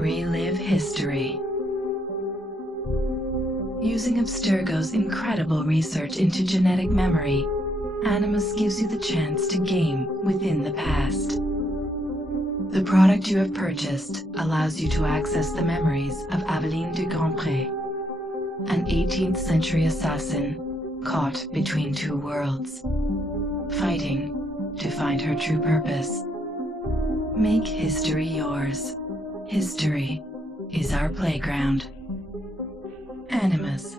Relive history. Using Abstergo's incredible research into genetic memory, Animus gives you the chance to game within the past. The product you have purchased allows you to access the memories of Aveline de Grandpré, an 18th century assassin caught between two worlds, fighting to find her true purpose. Make history yours. History is our playground. Animus.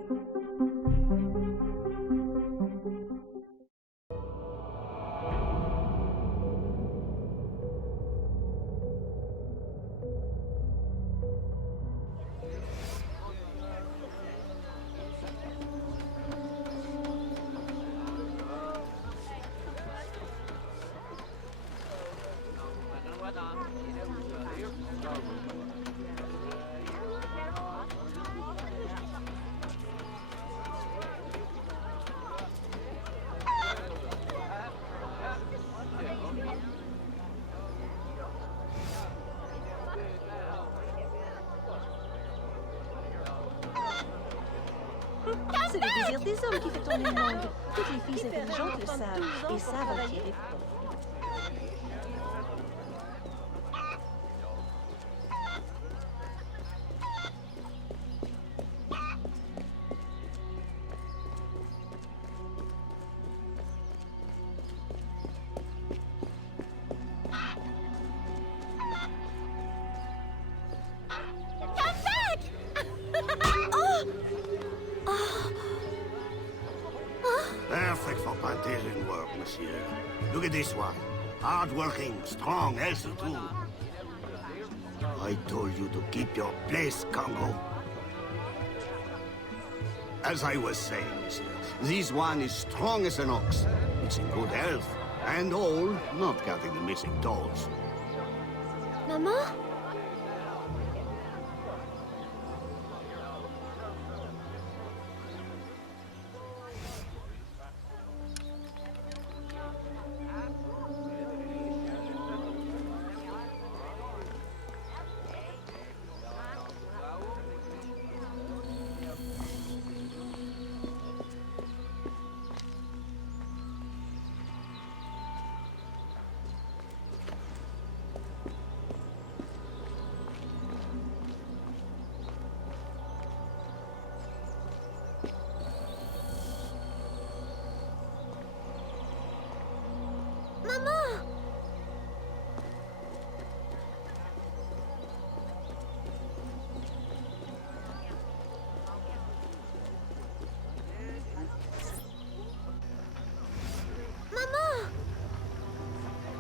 C'est le désir des hommes qui fait tourner le monde. Toutes les filles intelligentes le savent et savent en tirer profit. Perfect for plantation work, monsieur. Look at this one. Hard-working, strong, healthy too. I told you to keep your place, Congo. As I was saying, monsieur, this one is strong as an ox. It's in good health, and old, not counting the missing toes. Maman?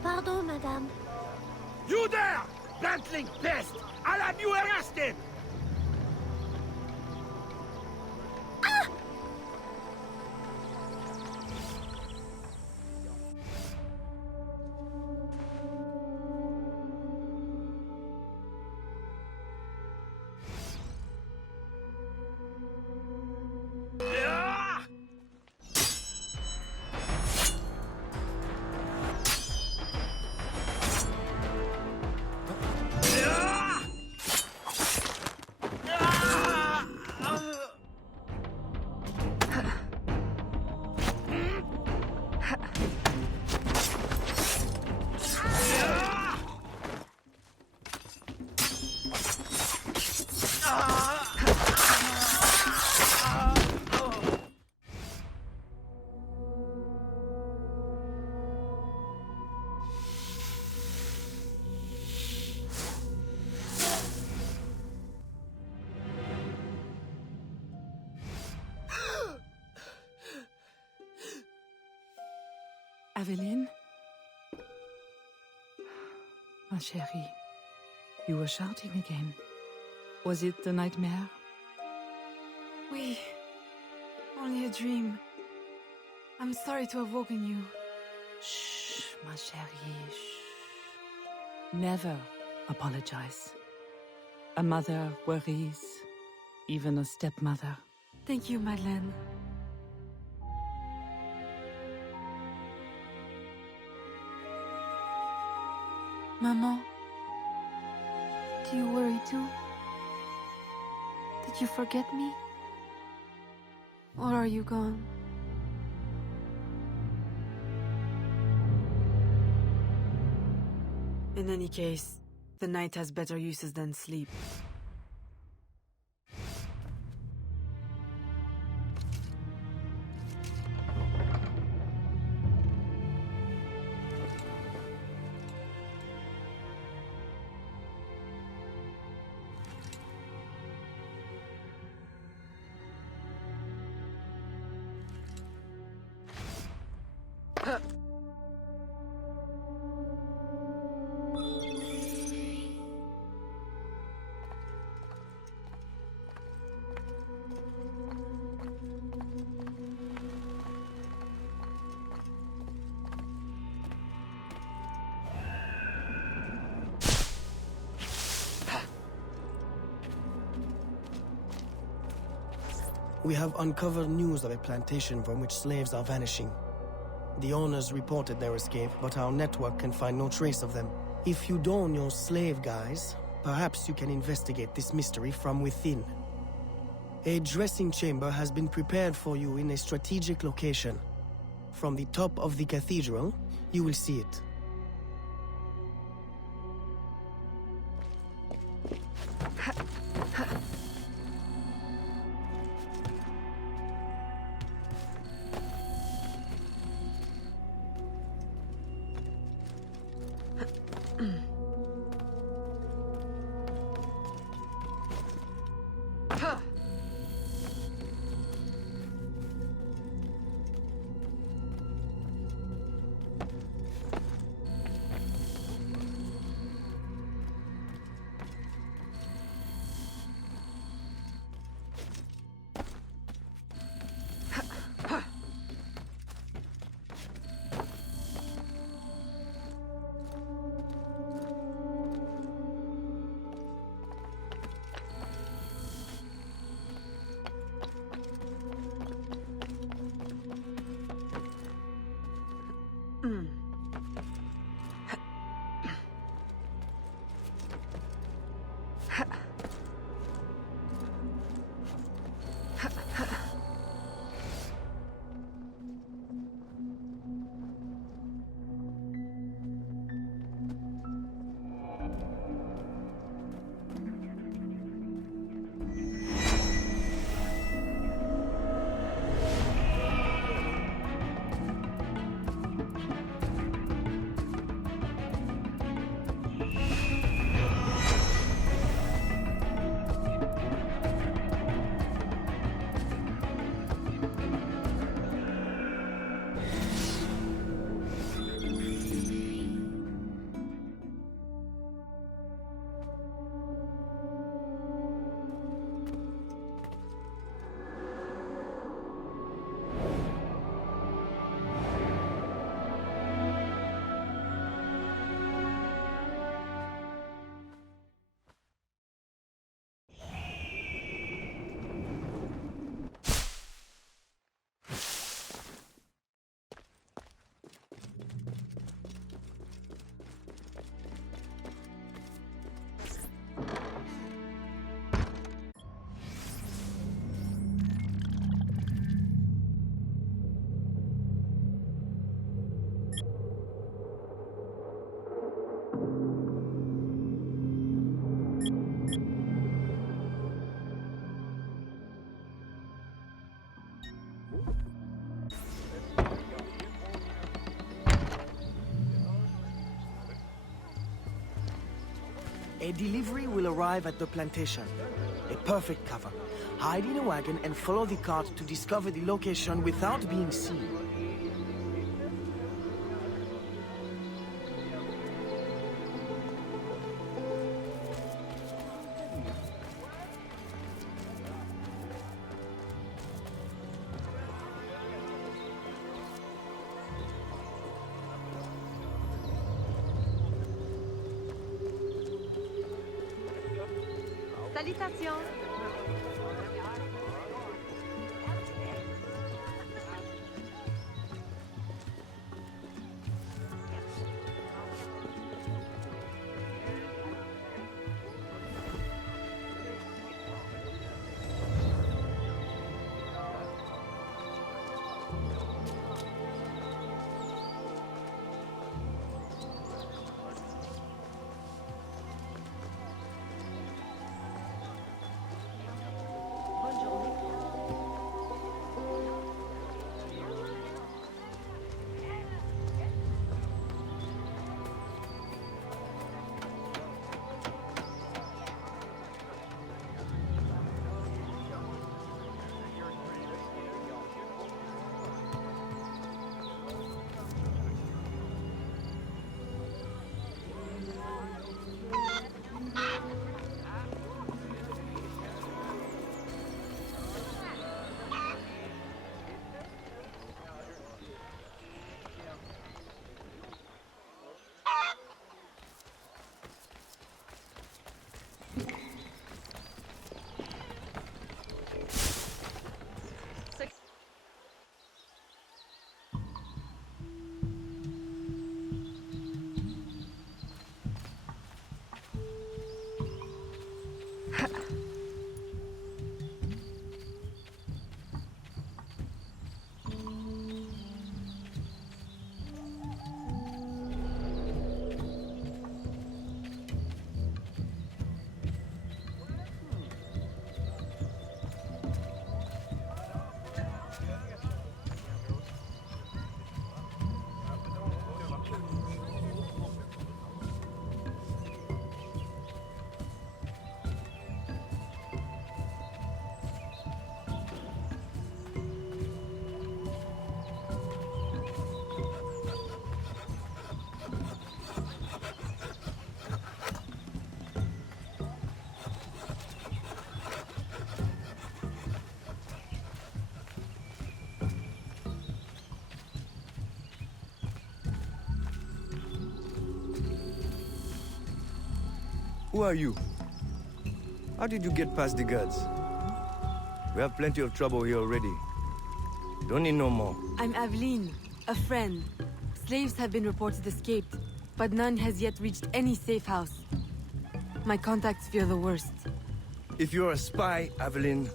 Pardon, madame. You there! Bantling pest! I'll have you arrested! Aveline? Ma chérie, you were shouting again. Was it the nightmare? Oui, only a dream. I'm sorry to have woken you. Shh, ma chérie, shh. Never apologize. A mother worries, even a stepmother. Thank you, Madeleine. Maman, Do you worry too? Did you forget me? Or are you gone? In any case, the night has better uses than sleep. We have uncovered news of a plantation from which slaves are vanishing. The owners reported their escape, but our network can find no trace of them. If you don your slave guise, perhaps you can investigate this mystery from within. A dressing chamber has been prepared for you in a strategic location. From the top of the cathedral, you will see it. A delivery will arrive at the plantation. A perfect cover. Hide in a wagon and follow the cart to discover the location without being seen. Salutations. Who are you? How did you get past the guards? We have plenty of trouble here already. Don't need no more. I'm Aveline, a friend. Slaves have been reported escaped, but none has yet reached any safe house. My contacts fear the worst. If you're a spy, Aveline,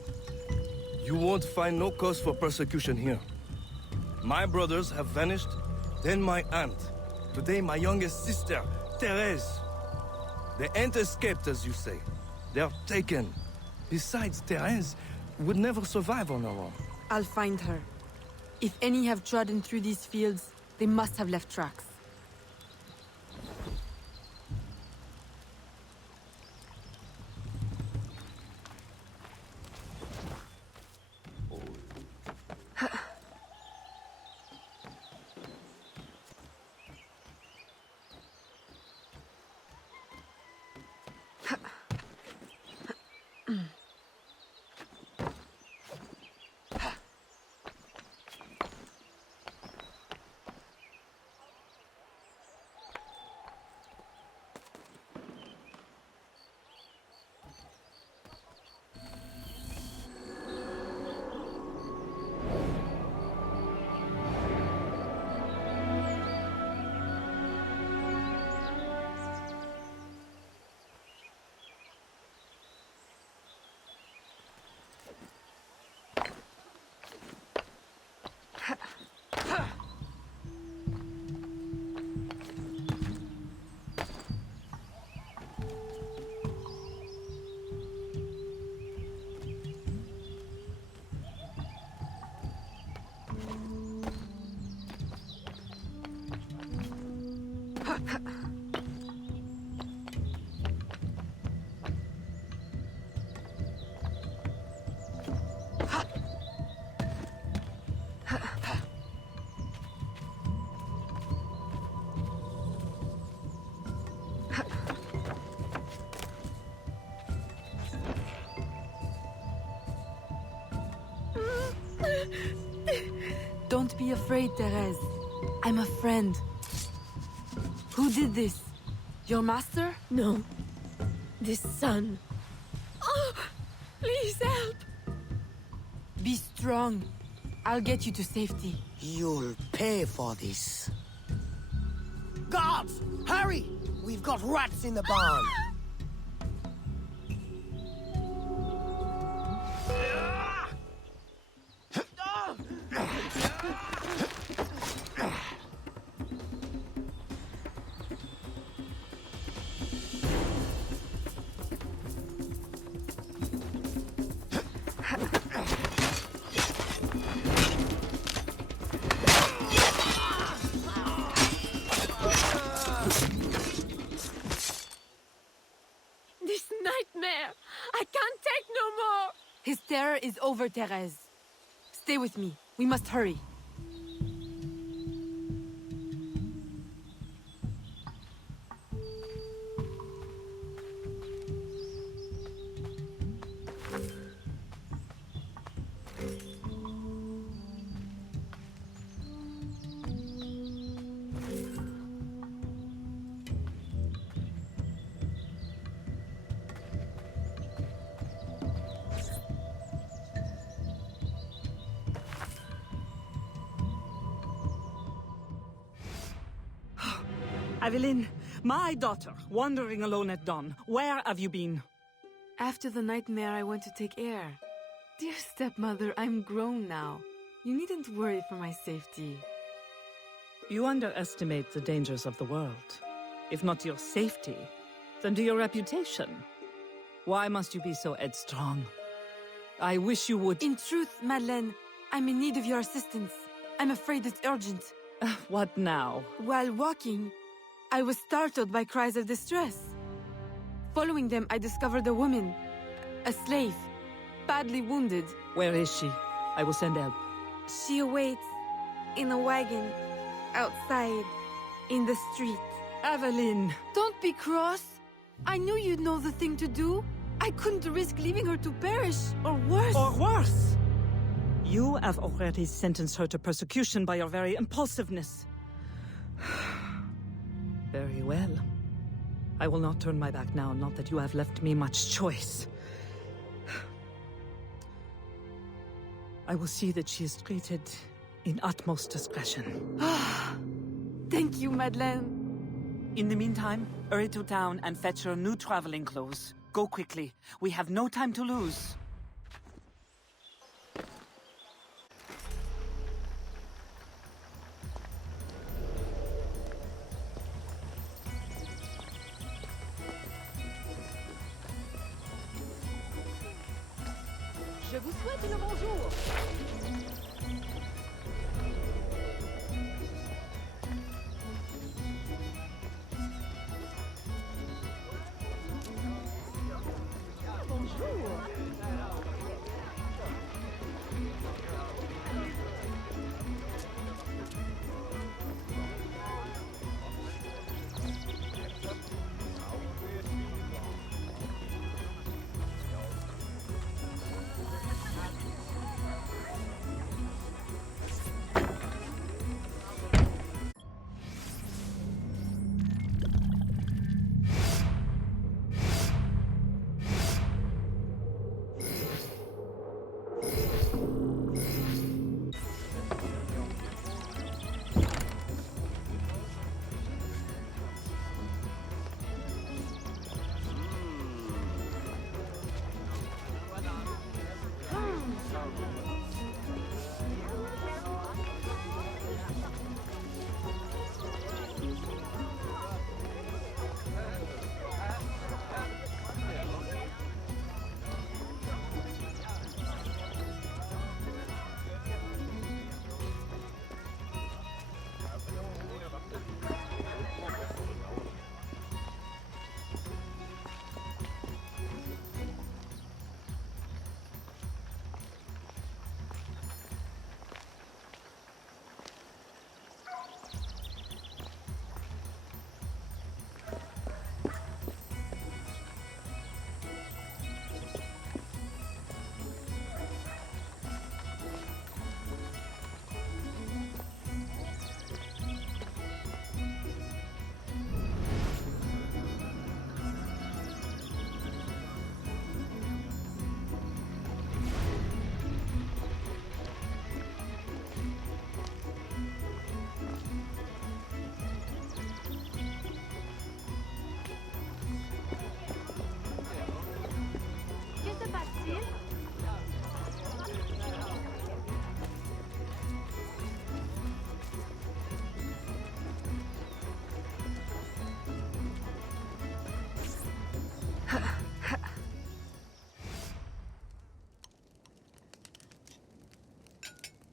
you won't find no cause for persecution here. My brothers have vanished, then my aunt. Today my youngest sister, Therese. They ain't escaped, as you say. They're taken. Besides, Therese would never survive on her own. I'll find her. If any have trodden through these fields, they must have left tracks. Don't be afraid, Therese. I'm a friend. Who did this? Your master? No. This son. Oh, please help. Be strong. I'll get you to safety. You'll pay for this. Guards! Hurry! We've got rats in the barn. His terror is over, Therese. Stay with me. We must hurry. Aveline, my daughter, wandering alone at dawn. Where have you been? After the nightmare, I went to take air. Dear stepmother, I'm grown now. You needn't worry for my safety. You underestimate the dangers of the world. If not to your safety, then to your reputation. Why must you be so headstrong? I wish you would... In truth, Madeleine, I'm in need of your assistance. I'm afraid it's urgent. What now? While walking, I was startled by cries of distress. Following them, I discovered a woman, a slave, badly wounded. Where is she? I will send help. She awaits in a wagon, outside, in the street. Aveline! Don't be cross. I knew you'd know the thing to do. I couldn't risk leaving her to perish, or worse. Or worse! You have already sentenced her to persecution by your very impulsiveness. Very well. I will not turn my back now, not that you have left me much choice. I will see that she is treated in utmost discretion. Thank you, Madeleine. In the meantime, hurry to town and fetch her new traveling clothes. Go quickly. We have no time to lose. Je vous souhaite le bonjour.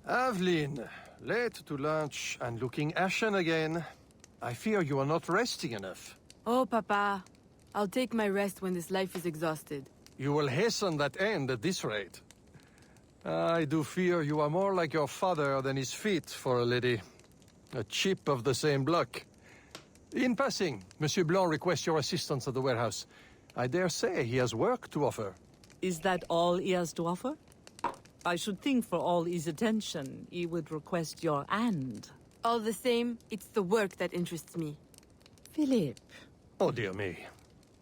Aveline, late to lunch and looking ashen again. I fear you are not resting enough. Oh, Papa. I'll take my rest when this life is exhausted. You will hasten that end at this rate. I do fear you are more like your father than is fit for a lady. A chip of the same block. In passing, Monsieur Blanc requests your assistance at the warehouse. I dare say he has work to offer. Is that all he has to offer? I should think for all his attention, he would request your hand. All the same, it's the work that interests me. Philippe. Oh, dear me.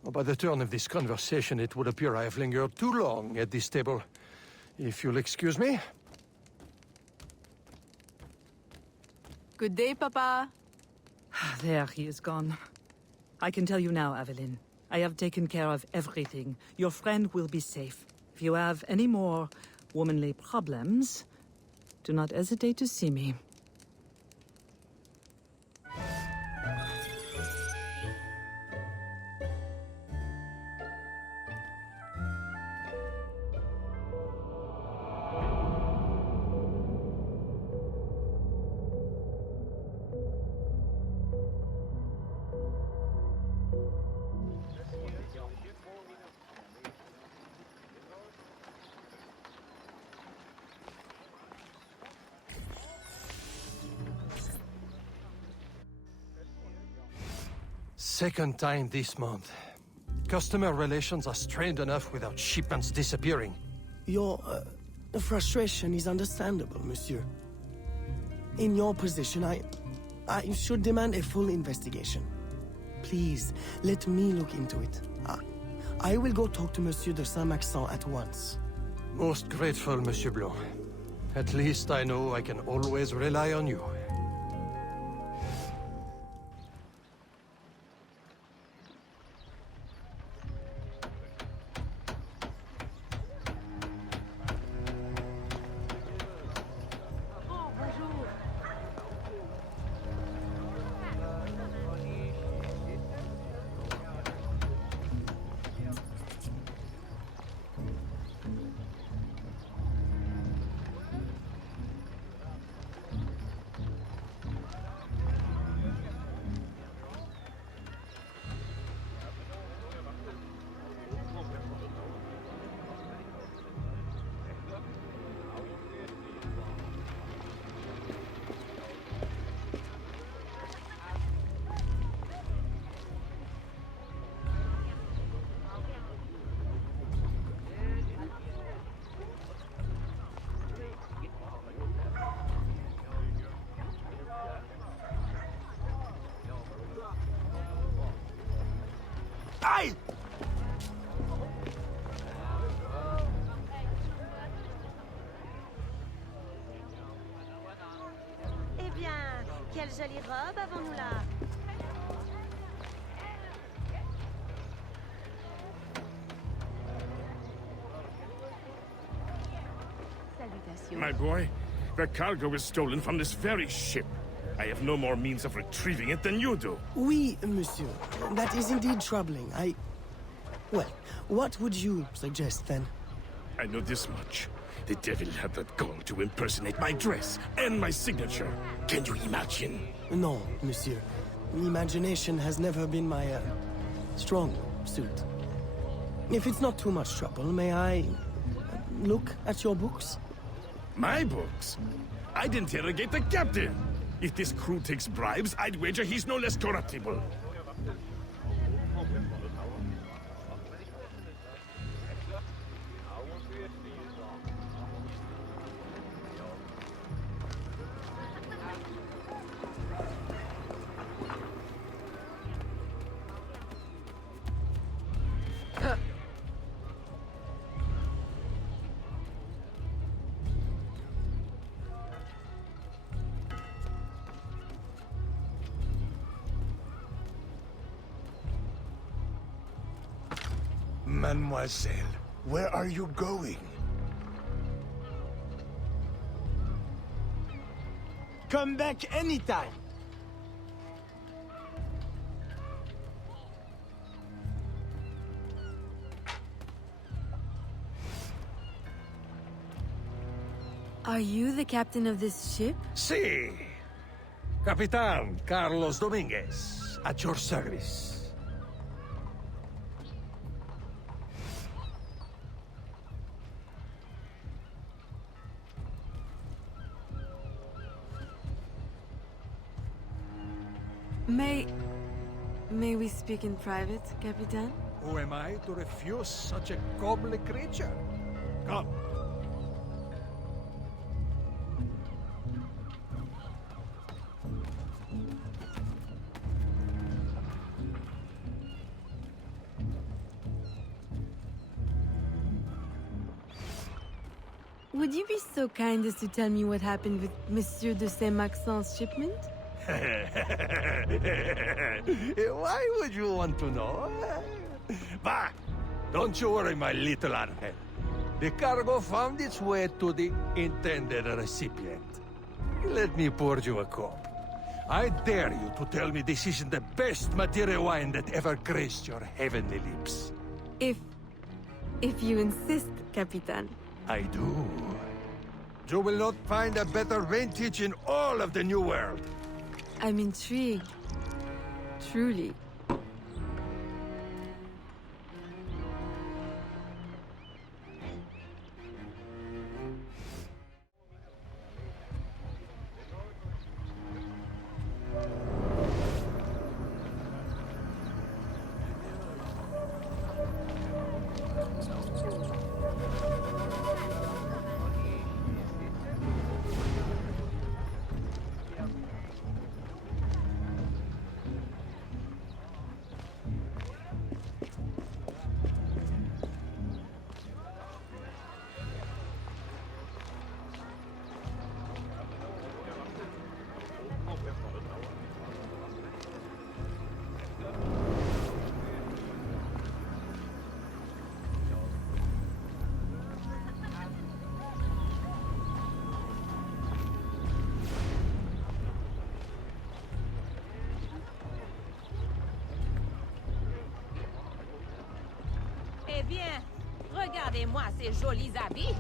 By the turn of this conversation, it would appear I have lingered too long at this table. If you'll excuse me. Good day, Papa. There, he is gone. I can tell you now, Aveline. I have taken care of everything. Your friend will be safe. If you have any more womanly problems, do not hesitate to see me. Second time this month. Customer relations are strained enough without shipments disappearing. Your frustration is understandable, monsieur. In your position, I should demand a full investigation. Please, let me look into it. I will go talk to Monsieur de Saint-Maxent at once. Most grateful, Monsieur Blanc. At least I know I can always rely on you. Aïe! Eh bien, quelle jolie robe avons-nous là? Salutations. My boy, the cargo was stolen from this very ship. I have no more means of retrieving it than you do. Oui, monsieur. That is indeed troubling. Well, what would you suggest, then? I know this much. The devil had the gall to impersonate my dress and my signature. Can you imagine? No, monsieur. Imagination has never been my, strong suit. If it's not too much trouble, may I look at your books? My books? I'd interrogate the captain. If this crew takes bribes, I'd wager he's no less corruptible. Mademoiselle, where are you going? Come back anytime. Are you the captain of this ship? Si. Capitan Carlos Dominguez, at your service. May we speak in private, Capitan? Who am I to refuse such a comely creature? Come. Would you be so kind as to tell me what happened with Monsieur de Saint-Maxent's shipment? Why would you want to know? Bah! Don't you worry, my little Angel. The cargo found its way to the intended recipient. Let me pour you a cup. I dare you to tell me this isn't the best Madeira wine that ever graced your heavenly lips. If you insist, Capitan. I do. You will not find a better vintage in all of the New World. I'm intrigued. Truly. Eh bien, regardez-moi ces jolis habits.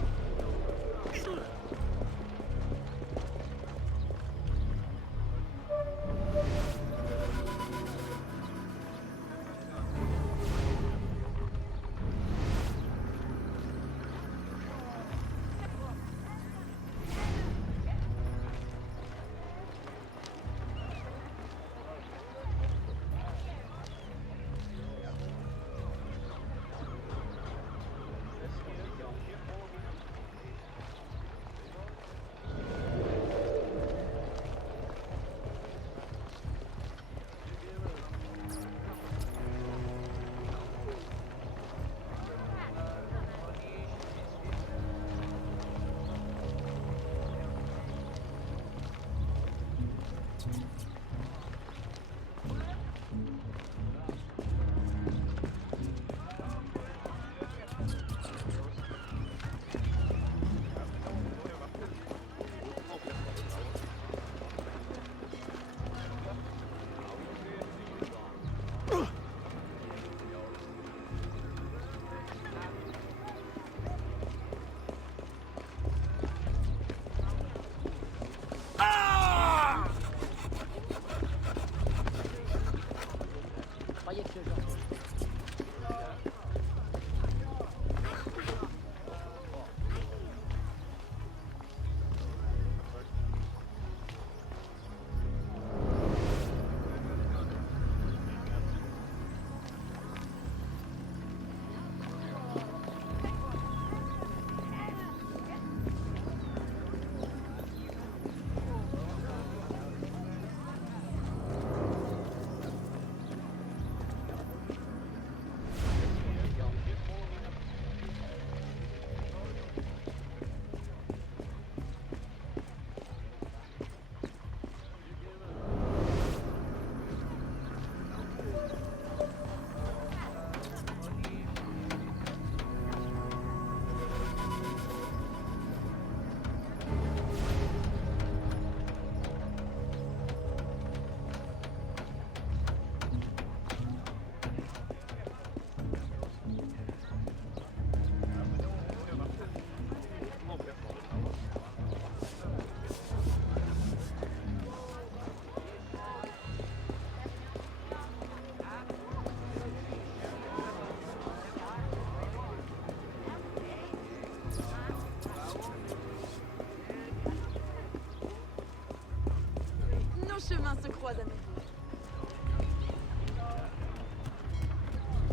chemins se croisent à nouveau.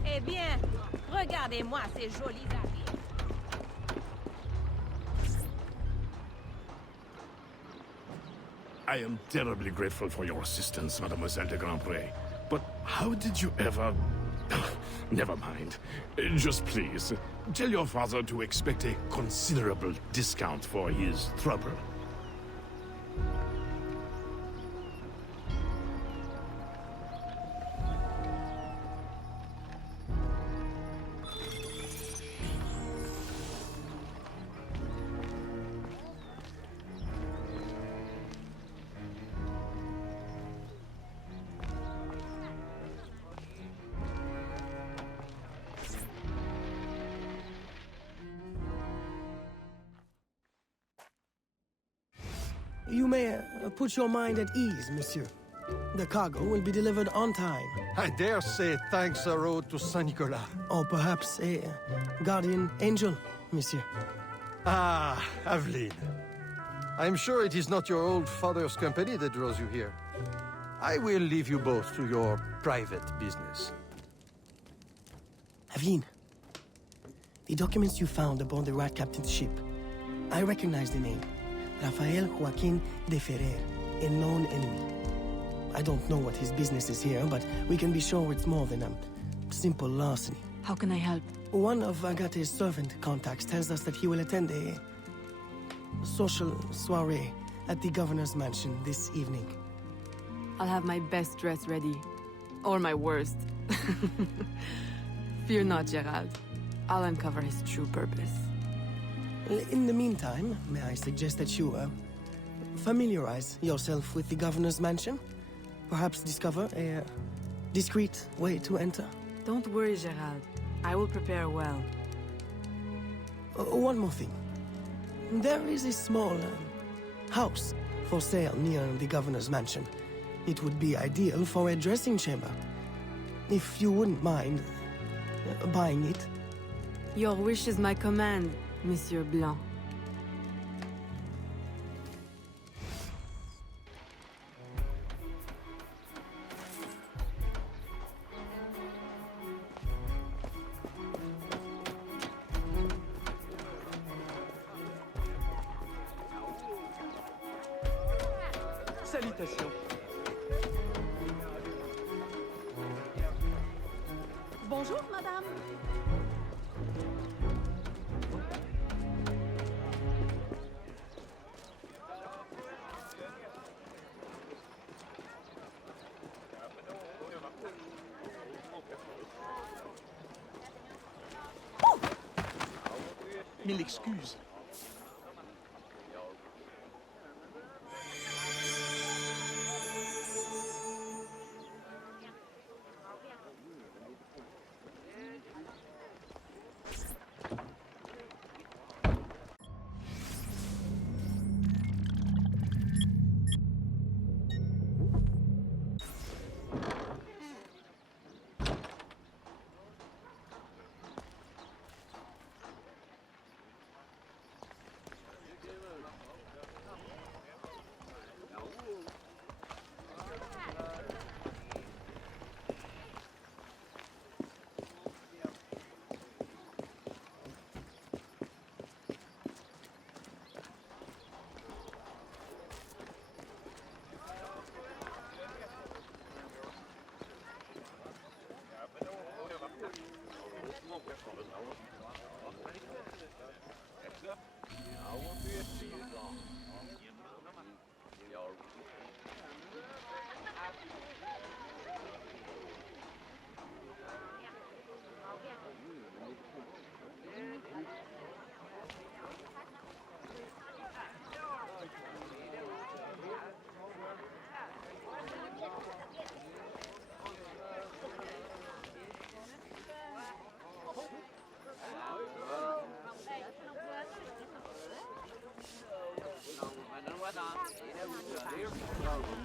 Eh bien, regardez-moi ces jolis habits. I am terribly grateful for your assistance, Mademoiselle de Grandpré. But how did you ever... Never mind. Just please, tell your father to expect a considerable discount for his trouble. You may put your mind at ease, monsieur. The cargo will be delivered on time. I dare say thanks are owed to Saint Nicolas. Or perhaps a guardian angel, monsieur. Ah, Aveline. I'm sure it is not your old father's company that draws you here. I will leave you both to your private business. Aveline, the documents you found aboard the Rat Captain's ship. I recognize the name. Rafael Joaquin de Ferrer, a known enemy. I don't know what his business is here, but we can be sure it's more than a simple larceny. How can I help? One of Agate's servant contacts tells us that he will attend a social soiree at the governor's mansion this evening. I'll have my best dress ready. Or my worst. Fear not, Gerald. I'll uncover his true purpose. In the meantime, may I suggest that you familiarize yourself with the governor's mansion? Perhaps discover a discreet way to enter? Don't worry, Gerald. I will prepare well. One more thing. There is a small house for sale near the governor's mansion. It would be ideal for a dressing chamber. If you wouldn't mind buying it. Your wish is my command, Monsieur Blanc. Salutations. Bonjour, madame. Mille excuses.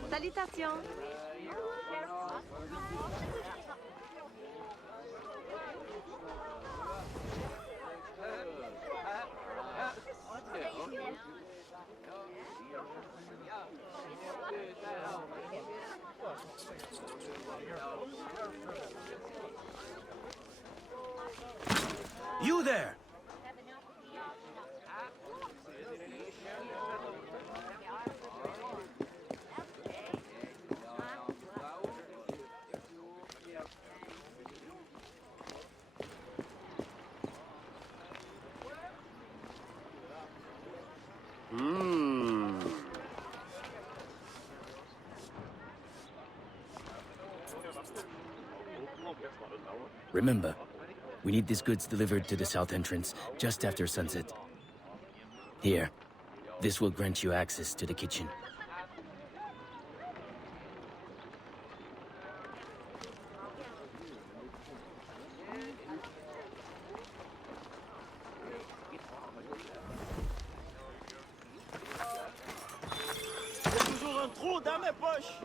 Salutations. You there! Remember, we need these goods delivered to the south entrance just after sunset. Here, this will grant you access to the kitchen. J'ai toujours un trou dans mes poches.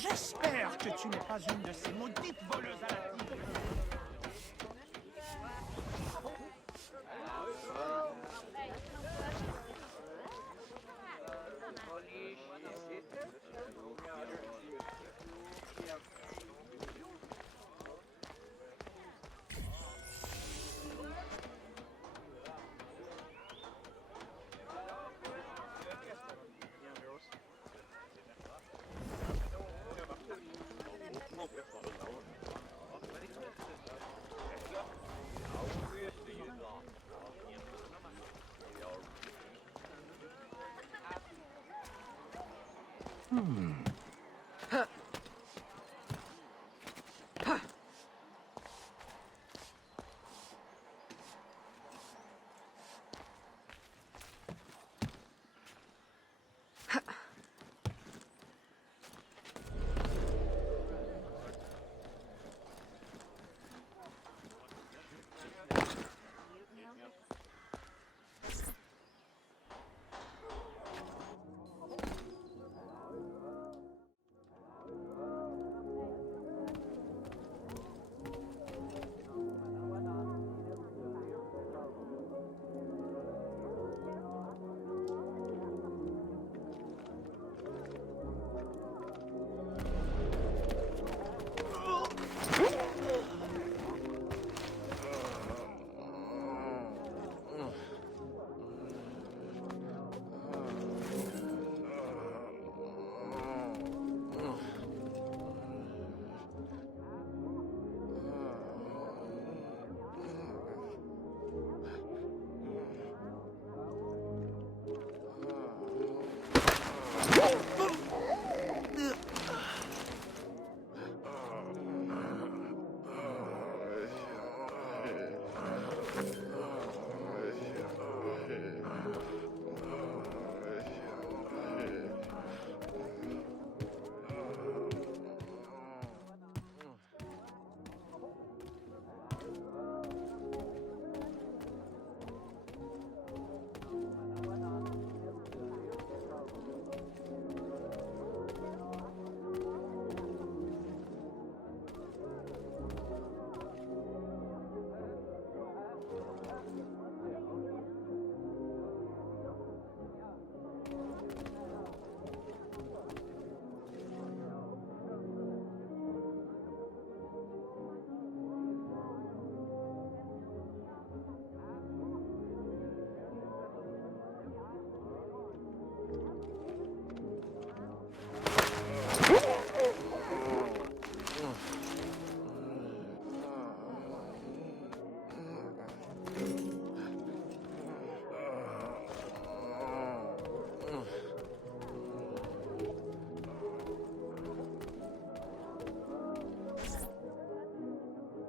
J'espère que tu n'es pas une de ces maudites voleuses à la tigre.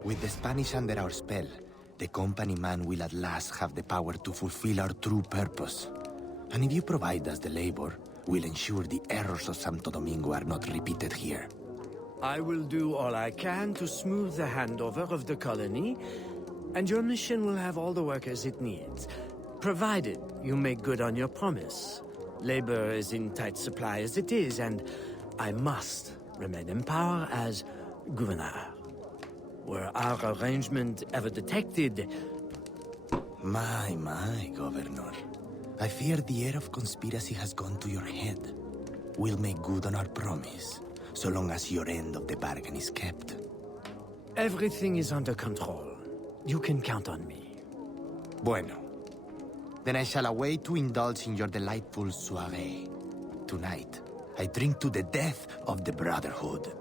With the Spanish under our spell, the company man will at last have the power to fulfill our true purpose. And if you provide us the labor, we'll ensure the errors of Santo Domingo are not repeated here. I will do all I can to smooth the handover of the colony, and your mission will have all the workers it needs, provided you make good on your promise. Labor is in tight supply as it is, and I must remain in power as governor. Were our arrangement ever detected? My, Governor. I fear the air of conspiracy has gone to your head. We'll make good on our promise, so long as your end of the bargain is kept. Everything is under control. You can count on me. Bueno. Then I shall await to indulge in your delightful soirée. Tonight, I drink to the death of the Brotherhood.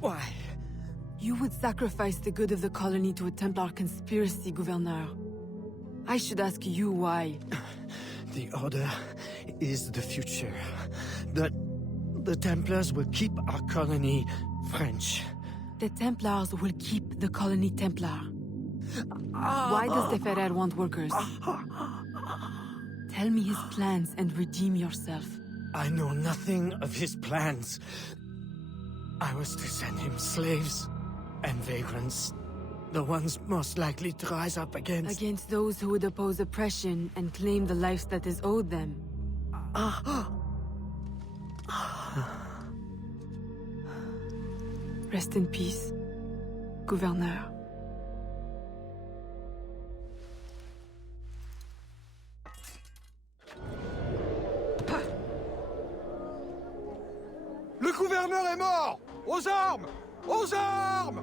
Why? You would sacrifice the good of the colony to a Templar conspiracy, Gouverneur. I should ask you why. The Order is the future. The Templars will keep our colony French. The Templars will keep the colony Templar. Why does the Ferrer want workers? Tell me his plans and redeem yourself. I know nothing of his plans. I was to send him slaves and vagrants. The ones most likely to rise up against... Against those who would oppose oppression and claim the life that is owed them. Rest in peace, Gouverneur. Le gouverneur est mort! Aux armes! Aux armes!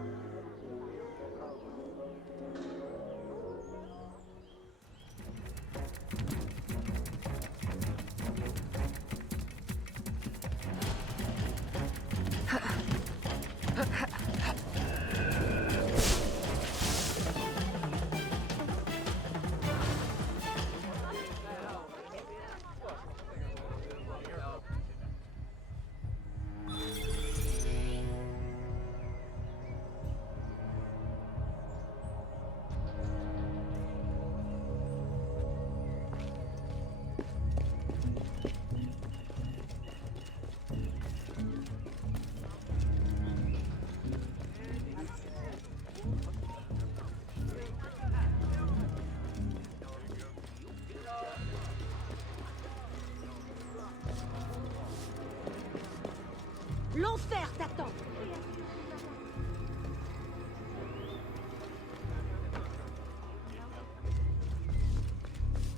L'enfer t'attend.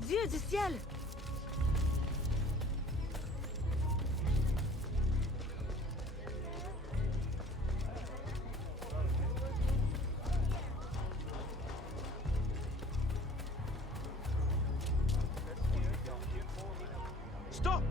Dieu du ciel! Stop!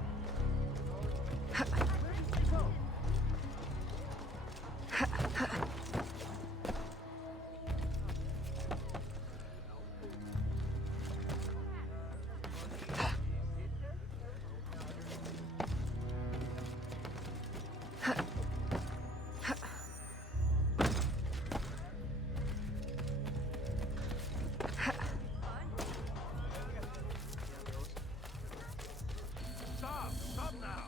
Stop now!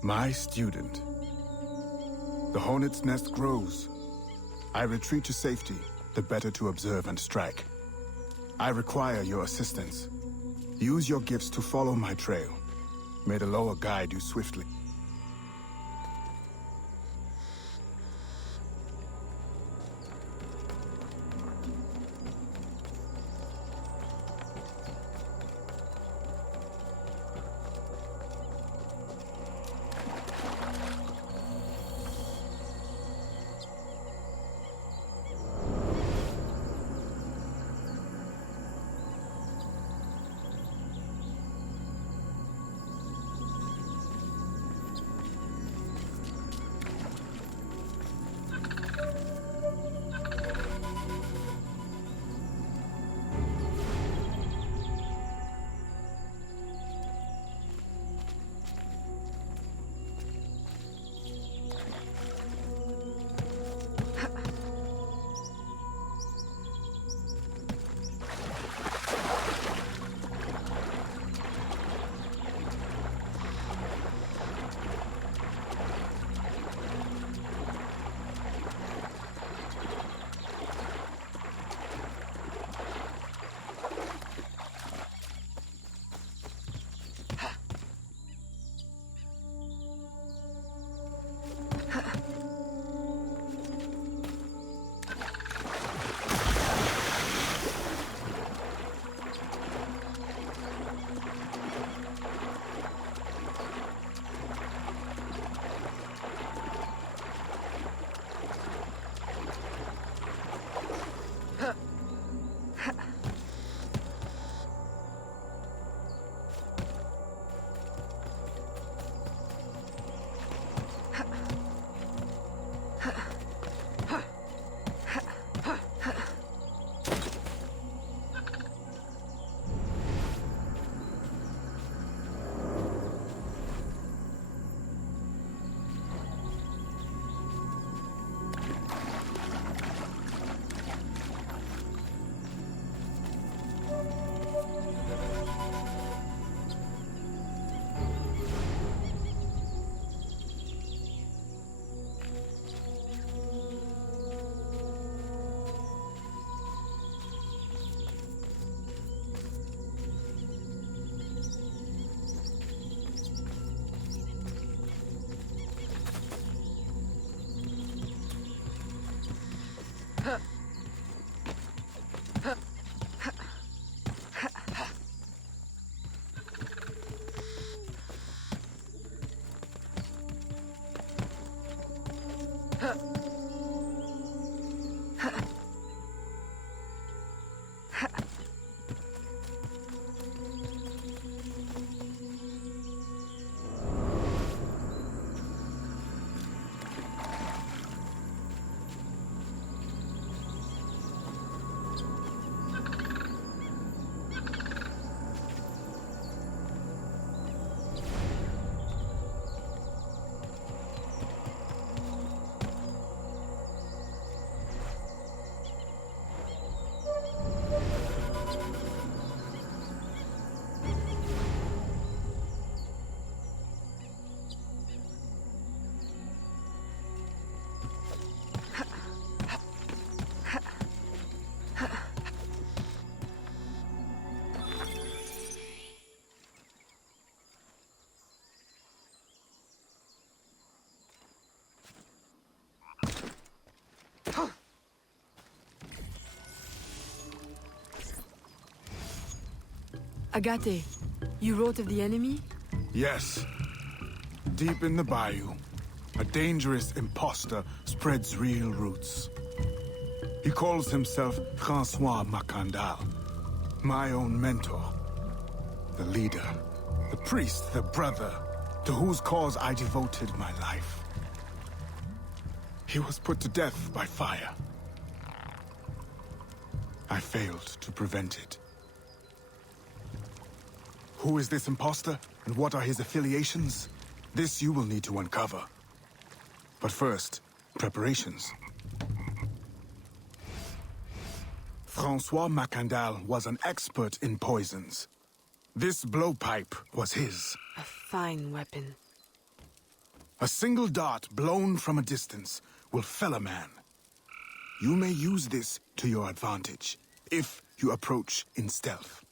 My student. The hornet's nest grows. I retreat to safety, the better to observe and strike. I require your assistance. Use your gifts to follow my trail. May the lower guide you swiftly. Agate, you wrote of the enemy? Yes. Deep in the bayou, a dangerous imposter spreads real roots. He calls himself Francois Macandal, my own mentor. The leader, the priest, the brother, to whose cause I devoted my life. He was put to death by fire. I failed to prevent it. Who is this imposter, and what are his affiliations? This you will need to uncover. But first, preparations. Francois Macandal was an expert in poisons. This blowpipe was his. A fine weapon. A single dart blown from a distance will fell a man. You may use this to your advantage, if you approach in stealth.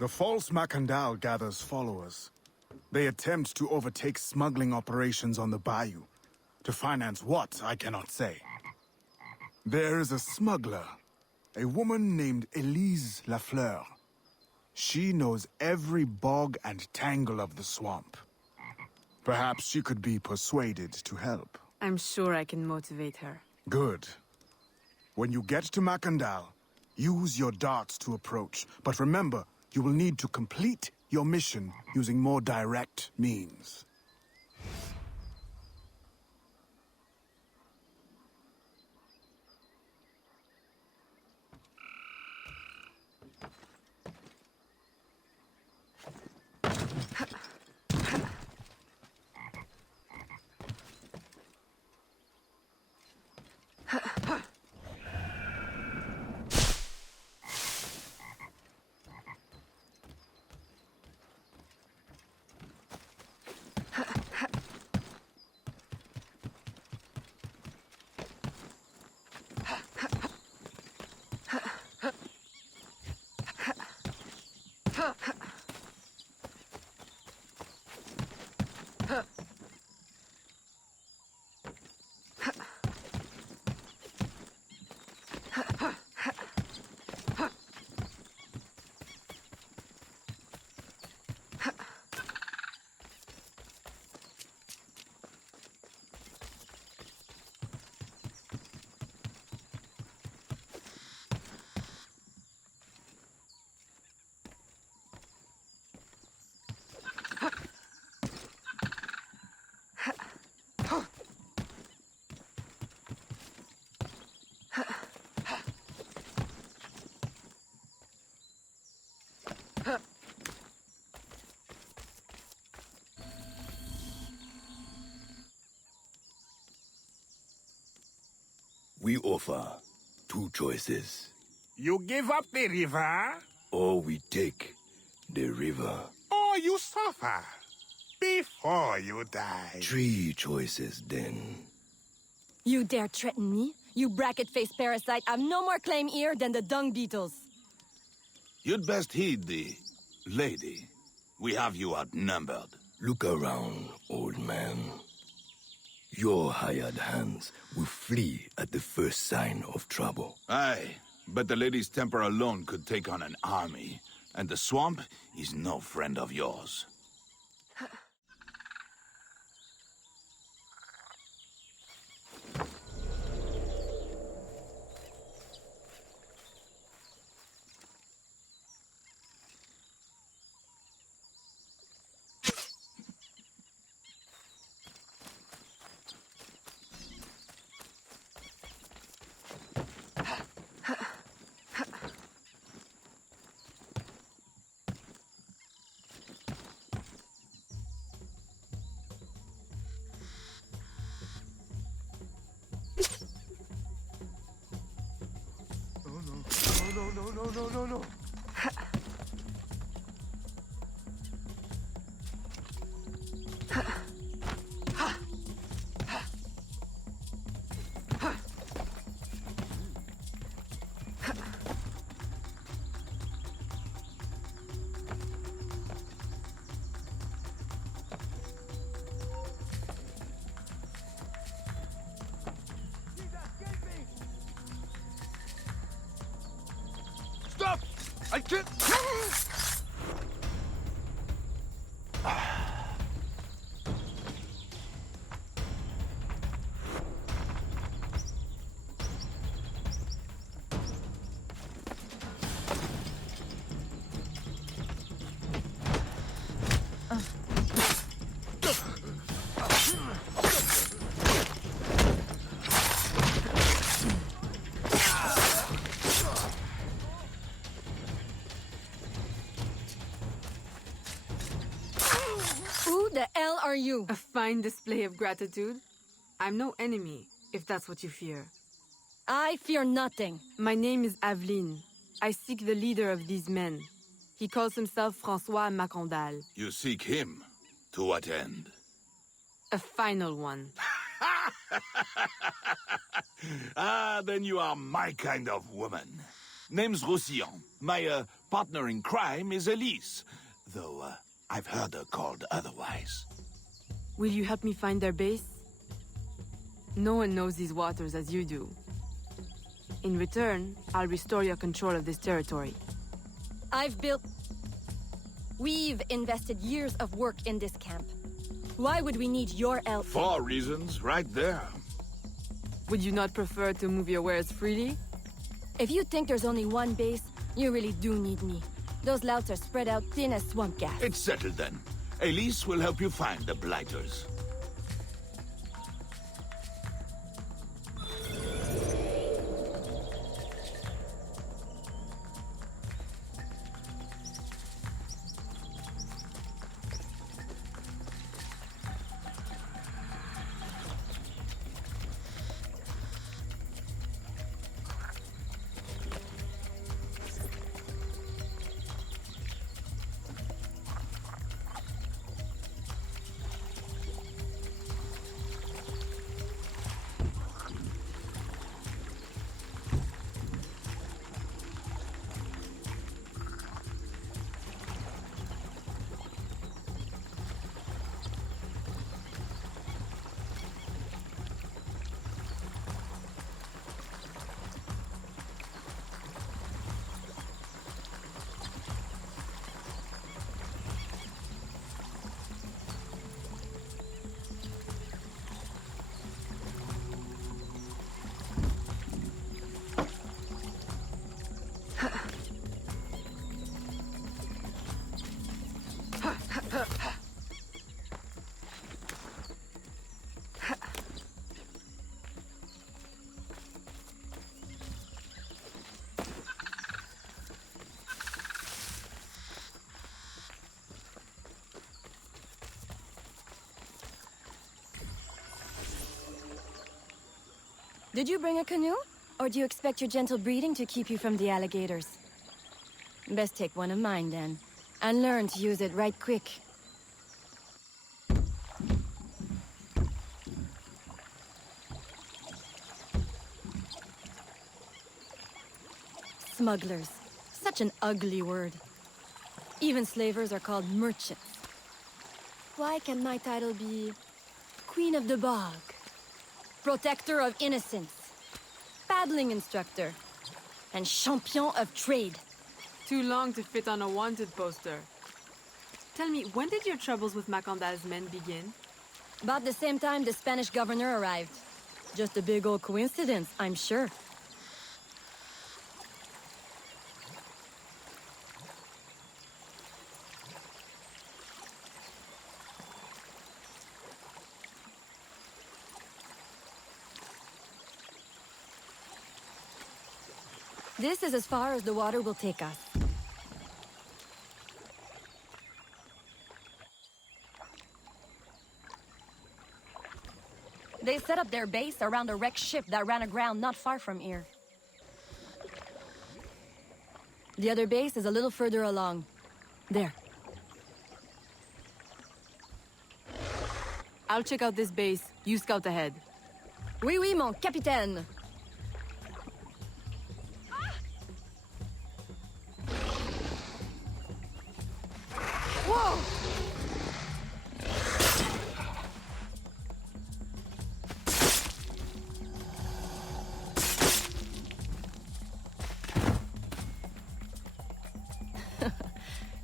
The false Macandal gathers followers. They attempt to overtake smuggling operations on the bayou. To finance what, I cannot say. There is a smuggler, a woman named Elise Lafleur. She knows every bog and tangle of the swamp. Perhaps she could be persuaded to help. I'm sure I can motivate her. Good. When you get to Macandal, use your darts to approach. But remember, you will need to complete your mission using more direct means. We offer two choices. You give up the river? Or we take the river. Or you suffer before you die. Three choices, then. You dare threaten me? You bracket-faced parasite! I've no more claim here than the dung beetles! You'd best heed the lady. We have you outnumbered. Look around, old man. Your hired hands will flee at the first sign of trouble. Aye, but the lady's temper alone could take on an army. And the swamp is no friend of yours. no. Stop! I can't... Who the hell are you? A fine display of gratitude. I'm no enemy, if that's what you fear. I fear nothing. My name is Aveline. I seek the leader of these men. He calls himself François Macandal. You seek him? To what end? A final one. Ah, then you are my kind of woman. Name's Roussillon. My partner in crime is Elise, though I've heard her called otherwise. Will you help me find their base? No one knows these waters as you do. In return, I'll restore your control of this territory. We've invested years of work in this camp. Why would we need your help? 4 reasons, right there. Would you not prefer to move your wares freely? If you think there's only one base, you really do need me. Those louts are spread out thin as swamp gas. It's settled then. Elise will help you find the blighters. Did you bring a canoe? Or do you expect your gentle breeding to keep you from the alligators? Best take one of mine then, and learn to use it right quick. Smugglers. Such an ugly word. Even slavers are called merchants. Why can my title be Queen of the Bog? Protector of Innocence, paddling instructor, and champion of trade. Too long to fit on a wanted poster. Tell me, when did your troubles with Macandal's men begin? About the same time the Spanish governor arrived. Just a big old coincidence, I'm sure. This is as far as the water will take us. They set up their base around a wrecked ship that ran aground not far from here. The other base is a little further along. There. I'll check out this base. You scout ahead. Oui, oui, mon capitaine. Whoa!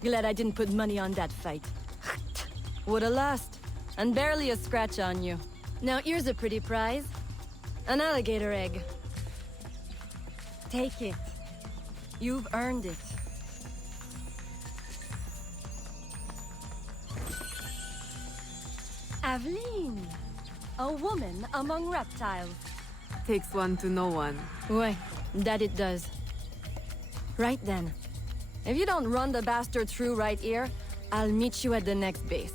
Glad I didn't put money on that fight. Woulda lost. And barely a scratch on you. Now here's a pretty prize. An alligator egg. Take it. You've earned it. Aveline. A woman among reptiles. Takes one to know one. Ouais, that it does. Right then. If you don't run the bastard through right here, I'll meet you at the next base.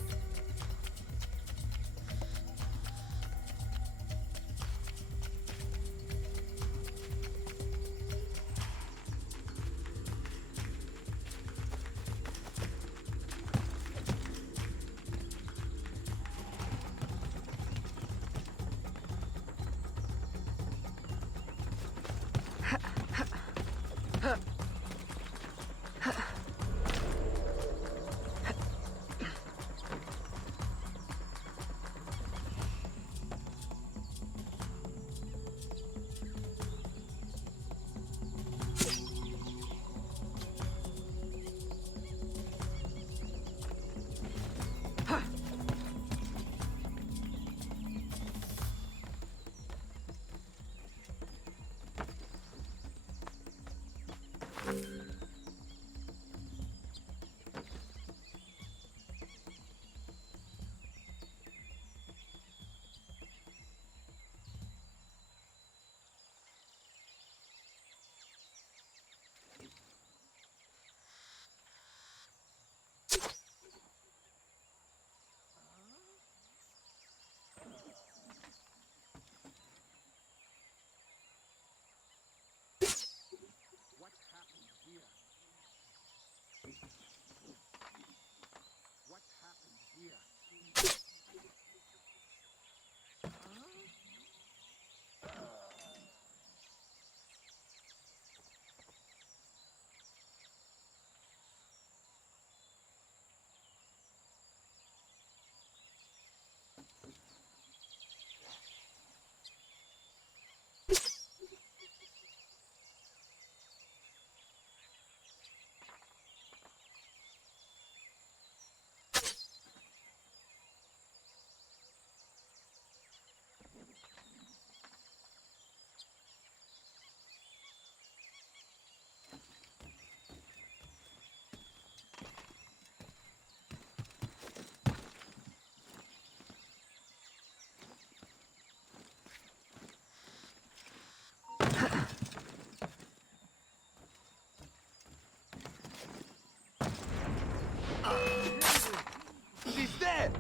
She's dead!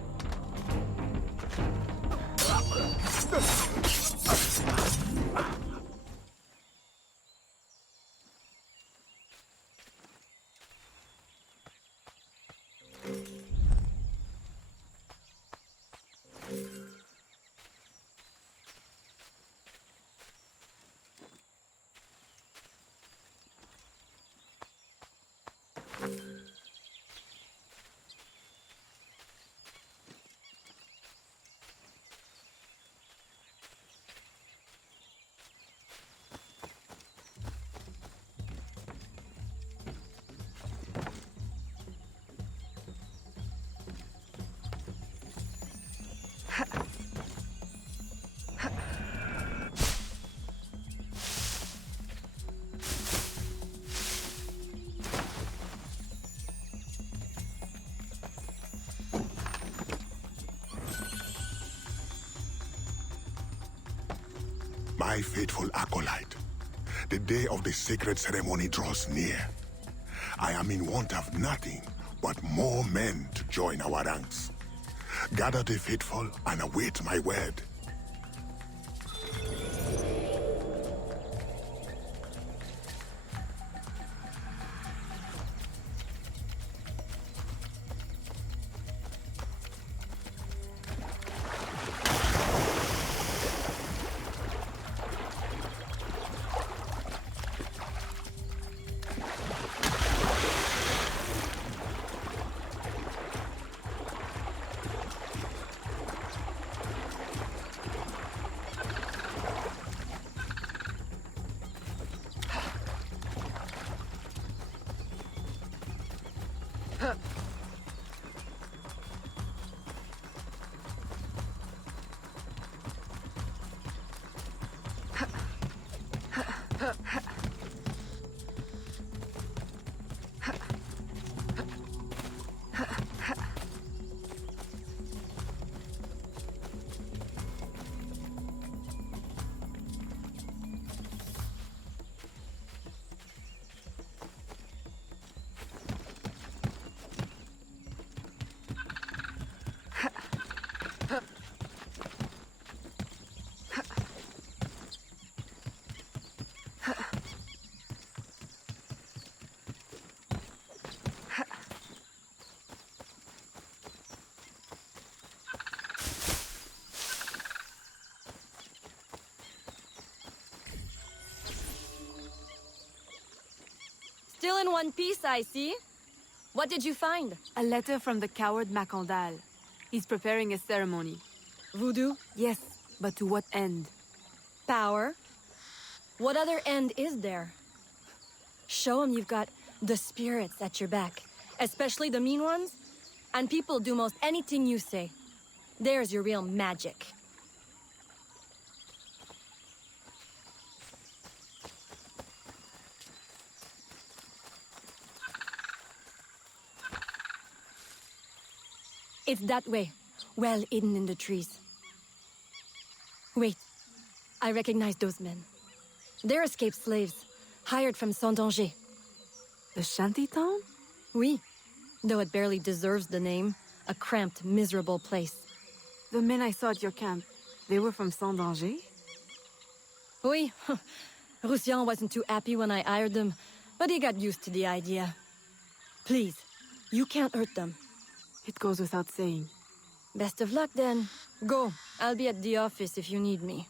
My faithful acolyte, the day of the sacred ceremony draws near. I am in want of nothing but more men to join our ranks. Gather the faithful and await my word. in one piece, I see. What did you find? A letter from the coward Macandal. He's preparing a ceremony. Voodoo? Yes, but to what end? Power? What other end is there? Show him you've got the spirits at your back, especially the mean ones, and people do most anything you say. There's your real magic. It's that way, well hidden in the trees. Wait, I recognize those men. They're escaped slaves, hired from Saint-Danger. The shantytown? Oui, though it barely deserves the name. A cramped, miserable place. The men I saw at your camp, they were from Saint-Danger? Oui, Roussillon wasn't too happy when I hired them, but he got used to the idea. Please, you can't hurt them. It goes without saying. Best of luck then. Go, I'll be at the office if you need me.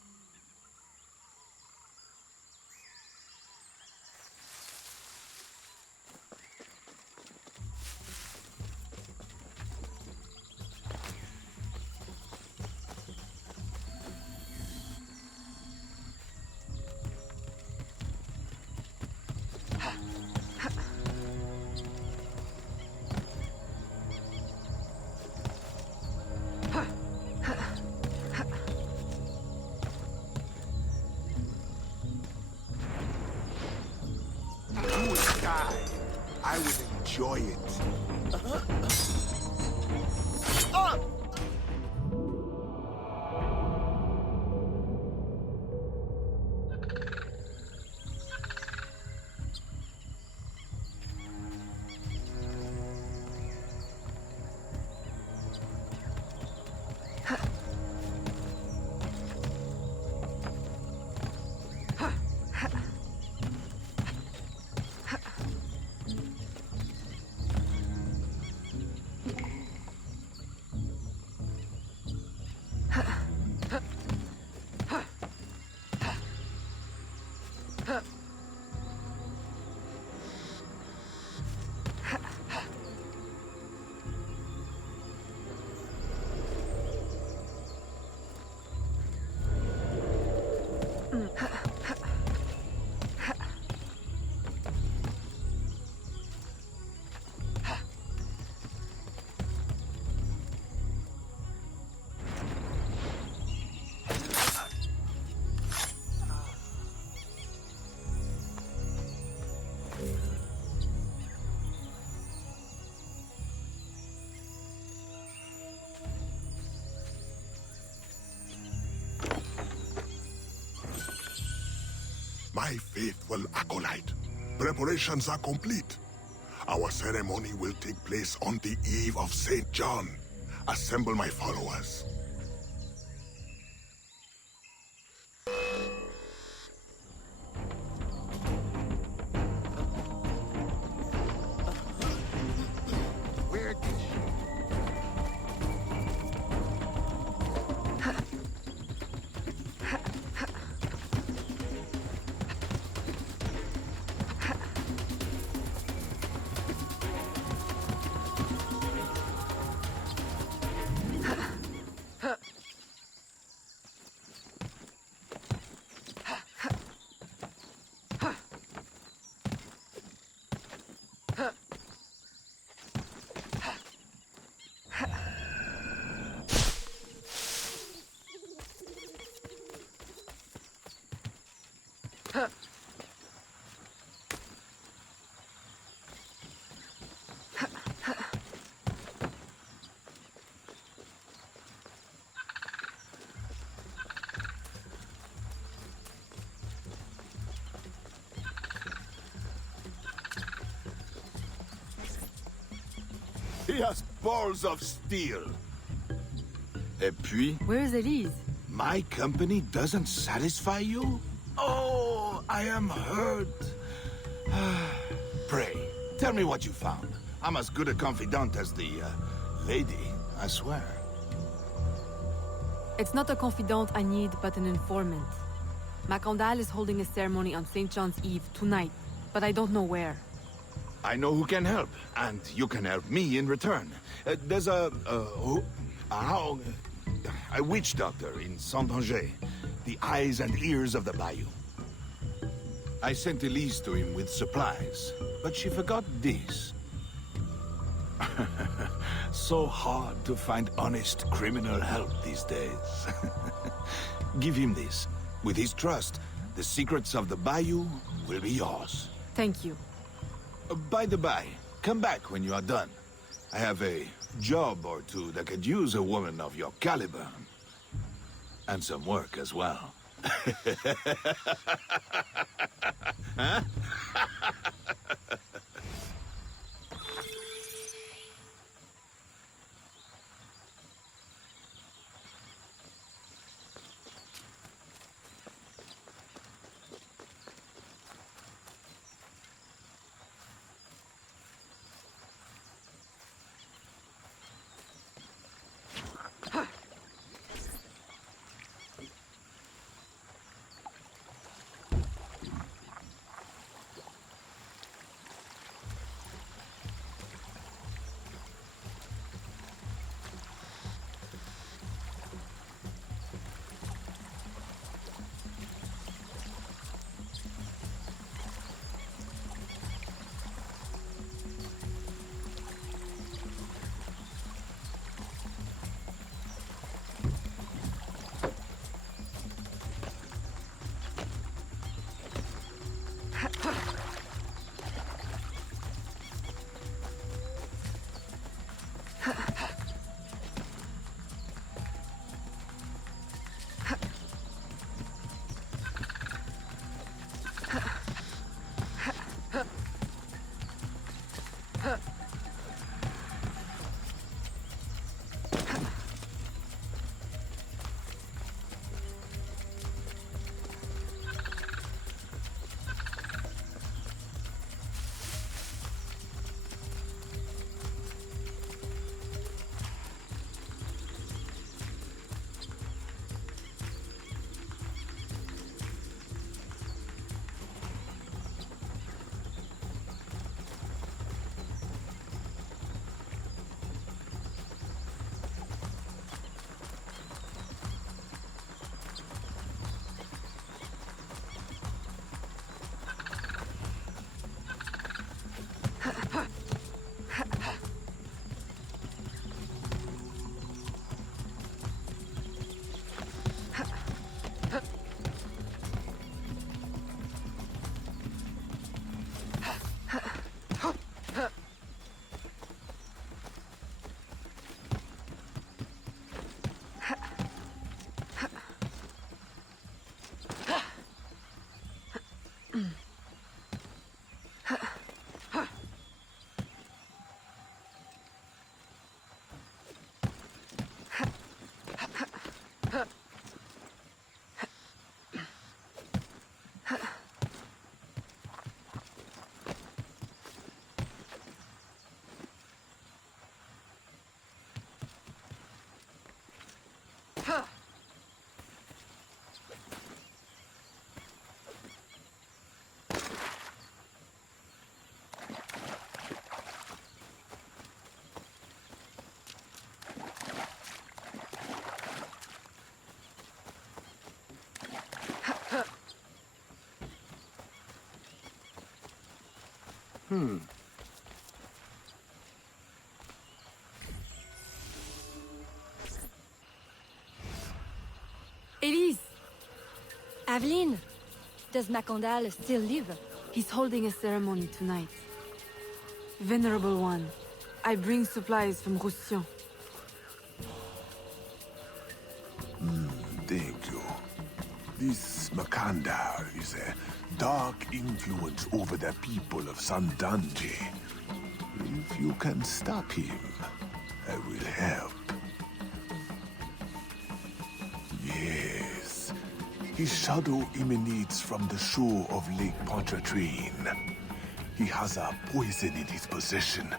I would enjoy it. My faithful acolyte, preparations are complete. Our ceremony will take place on the eve of St. John. Assemble my followers. Where did He has balls of steel. Et puis? Where's Elise? My company doesn't satisfy you? Oh, I am hurt. Pray, tell me what you found. I'm as good a confidant as the, lady, I swear. It's not a confidant I need, but an informant. Macandal is holding a ceremony on St. John's Eve tonight, but I don't know where. I know who can help, and you can help me in return. There's a witch doctor in Saint-Anger, the eyes and ears of the bayou. I sent Elise to him with supplies, but she forgot this. So hard to find honest criminal help these days. Give him this. With his trust, the secrets of the bayou will be yours. Thank you. By the by, come back when you are done. I have a job or two that could use a woman of your caliber. And some work as well. Huh? Elise! Aveline, does Macondal still live? He's holding a ceremony tonight. Venerable One, I bring supplies from Roussillon. Thank you. This Macandal is a dark influence over the people of Sandange. If you can stop him, I will help. Yes. His shadow emanates from the shore of Lake Pontchartrain. He has a poison in his possession,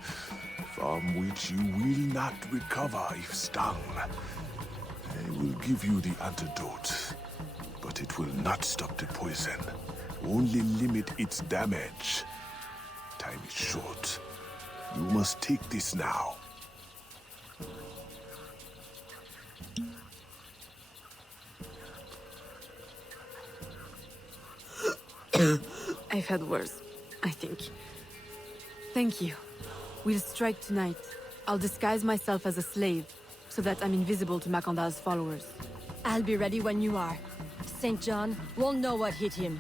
from which you will not recover if stung. I will give you the antidote, but it will not stop the poison, only limit its damage. Time time is short. You must take this now. I've had worse, I think. Thank you. We'll strike tonight. I'll disguise myself as a slave, so that I'm invisible to Macandal's followers. I'll be ready when you are. St. John won't know what hit him.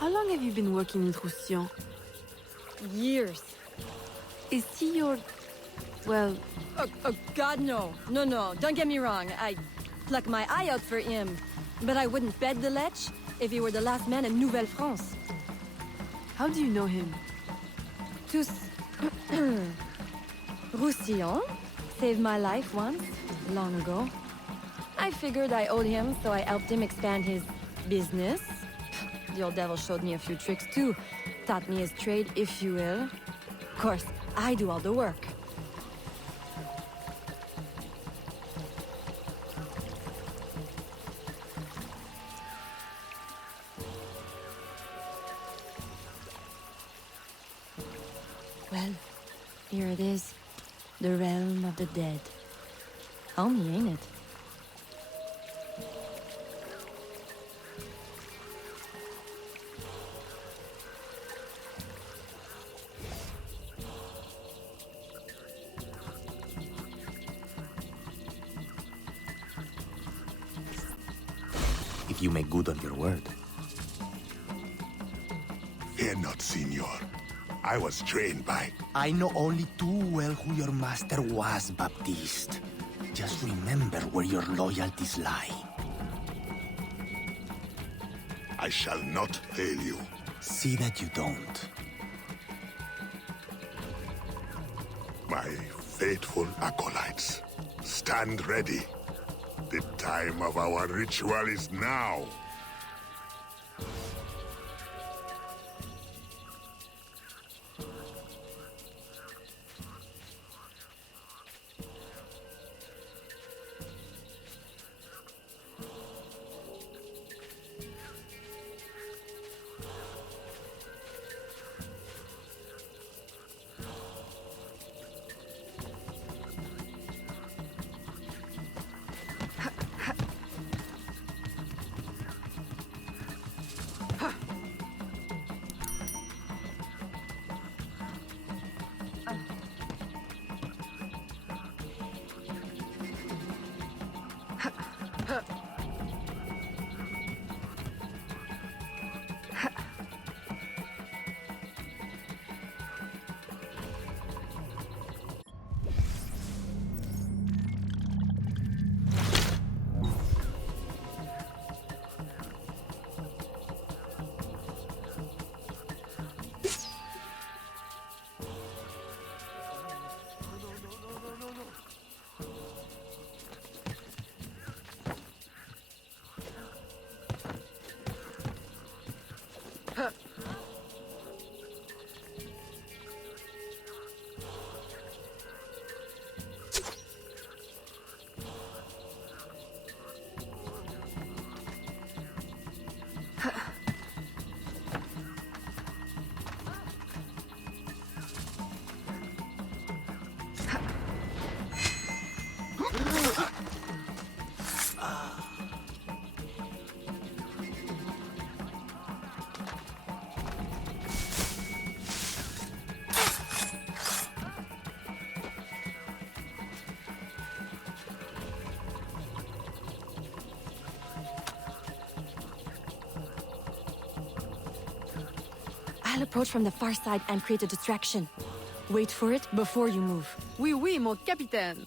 How long have you been working with Roussillon? Years. Is he your... well... Oh, God, no. No, don't get me wrong. I pluck my eye out for him. But I wouldn't bet the lech if he were the last man in Nouvelle-France. How do you know him? Tous... Roussillon saved my life once, long ago. I figured I owed him, so I helped him expand his business. The old devil showed me a few tricks, too. Taught me his trade, if you will. Of course, I do all the work. Here it is. The realm of the dead. Homey, ain't it? If you make good on your word. Fear not, Signor. I was trained by... I know only too well who your master was, Baptiste. Just remember where your loyalties lie. I shall not fail you. See that you don't. My faithful acolytes, stand ready. The time of our ritual is now. I'll approach from the far side and create a distraction. Wait for it before you move. Oui, oui, mon capitaine.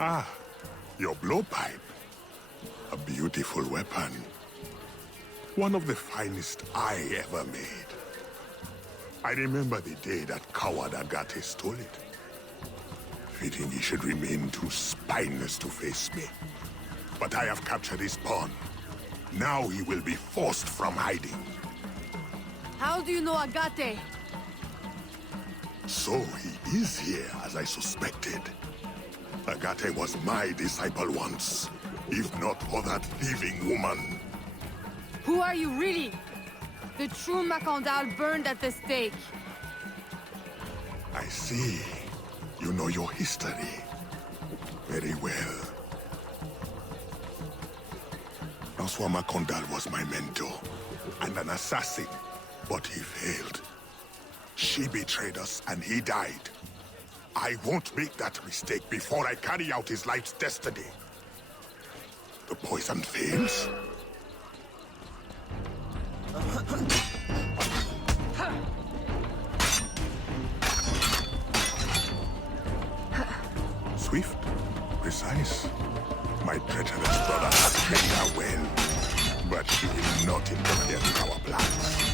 Ah, your blowpipe. A beautiful weapon. One of the finest I ever made. I remember the day that coward Agate stole it. Fitting he should remain too spineless to face me. But I have captured his pawn. Now he will be forced from hiding. How do you know Agate? So he is here, as I suspected. Agate was my disciple once, if not for that thieving woman. Who are you really? The true Macandal burned at the stake. I see. You know your history. Very well. François Macandal was my mentor, and an assassin, but he failed. She betrayed us, and he died. I won't make that mistake before I carry out his life's destiny. The poisoned flames? precise. My treacherous brother has trained her well, but she will not interfere with our plans.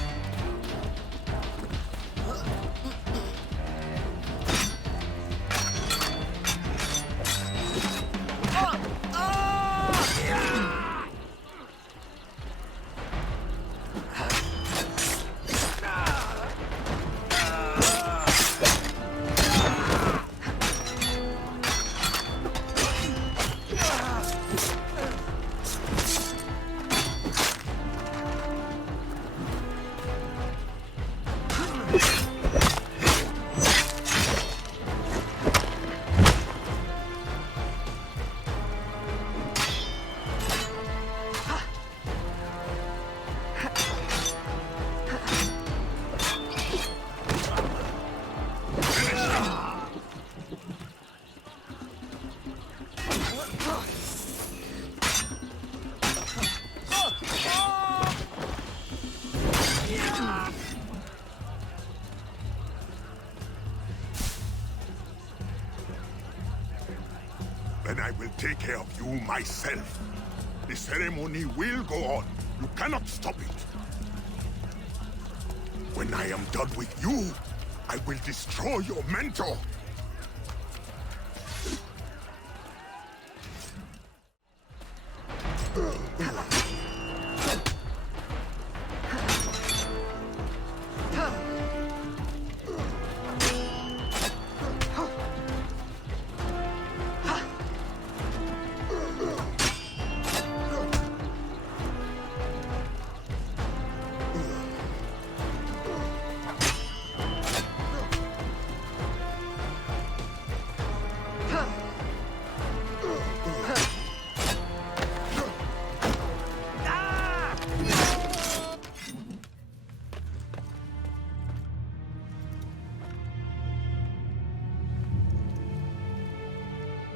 Then I will take care of you myself. The ceremony will go on. You cannot stop it. When I am done with you, I will destroy your mentor.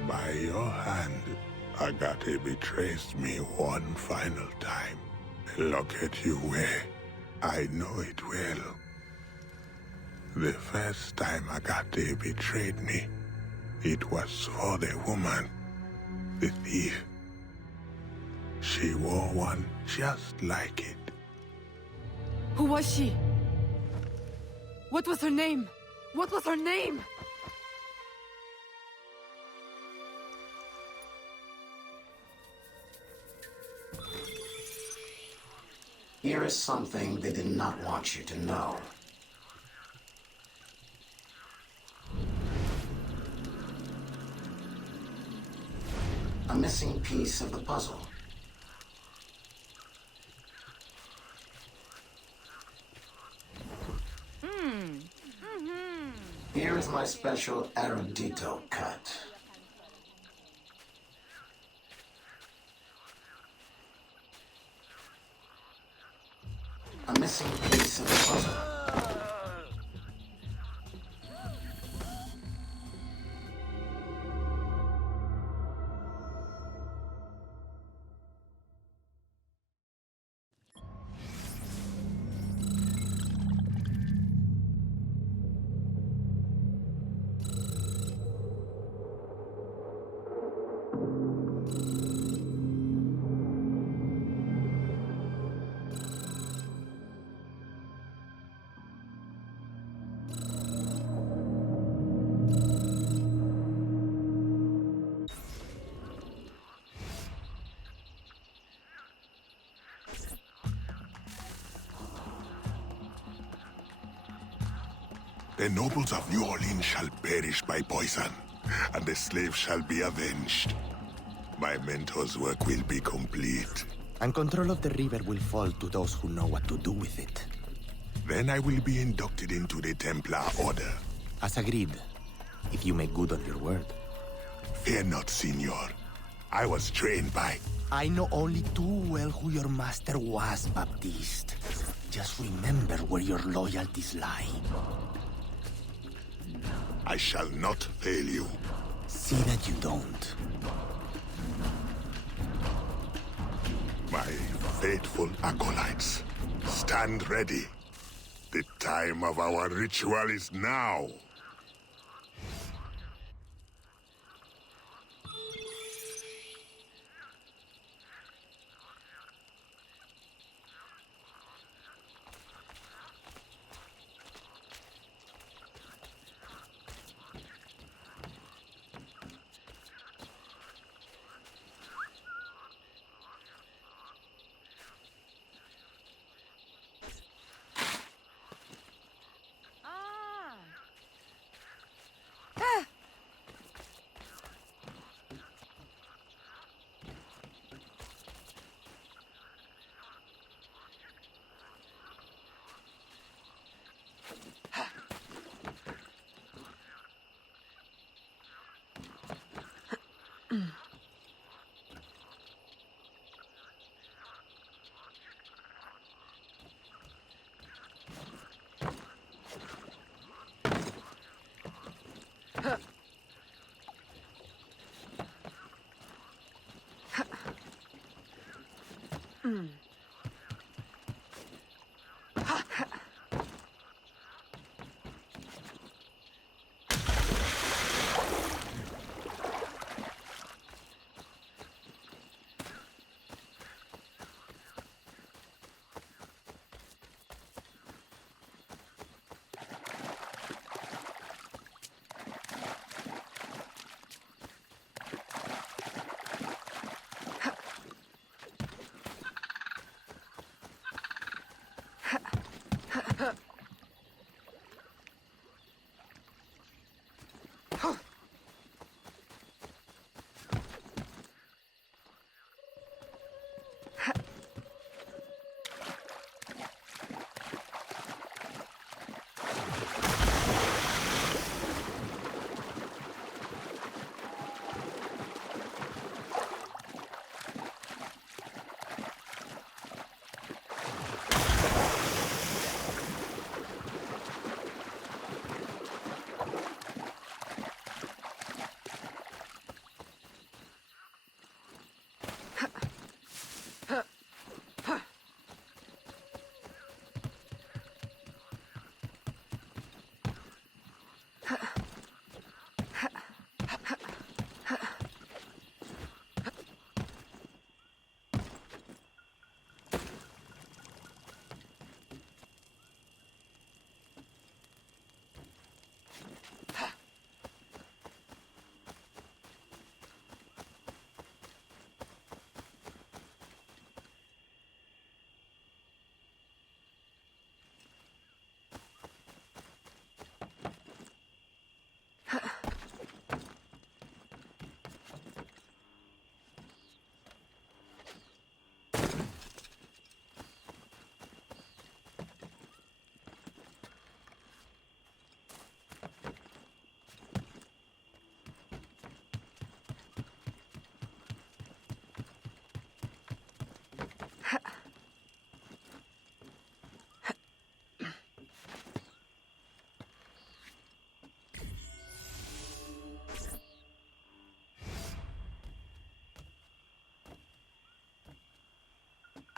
By your hand, Agate betrays me one final time. Look at you wear. I know it well. The first time Agate betrayed me, it was for the woman, the thief. She wore one just like it. Who was she? What was her name? What was her name? Here is something they did not want you to know. A missing piece of the puzzle. Here is my special erudito cut. A missing piece of the puzzle. The nobles of New Orleans shall perish by poison, and the slaves shall be avenged. My mentor's work will be complete. And control of the river will fall to those who know what to do with it. Then I will be inducted into the Templar Order. As agreed, if you make good on your word. Fear not, Signor. I was trained by... I know only too well who your master was, Baptiste. Just remember where your loyalties lie. I shall not fail you. See that you don't. My faithful acolytes, stand ready. The time of our ritual is now.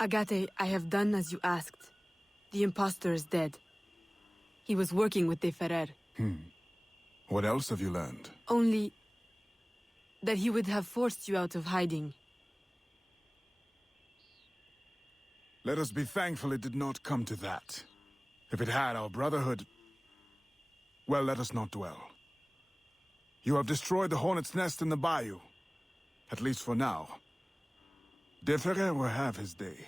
Agate, I have done as you asked. The impostor is dead. He was working with De Ferrer. What else have you learned? Only that he would have forced you out of hiding. Let us be thankful it did not come to that. If it had, our brotherhood... Well, let us not dwell. You have destroyed the hornet's nest in the bayou. At least for now. De Ferrer will have his day.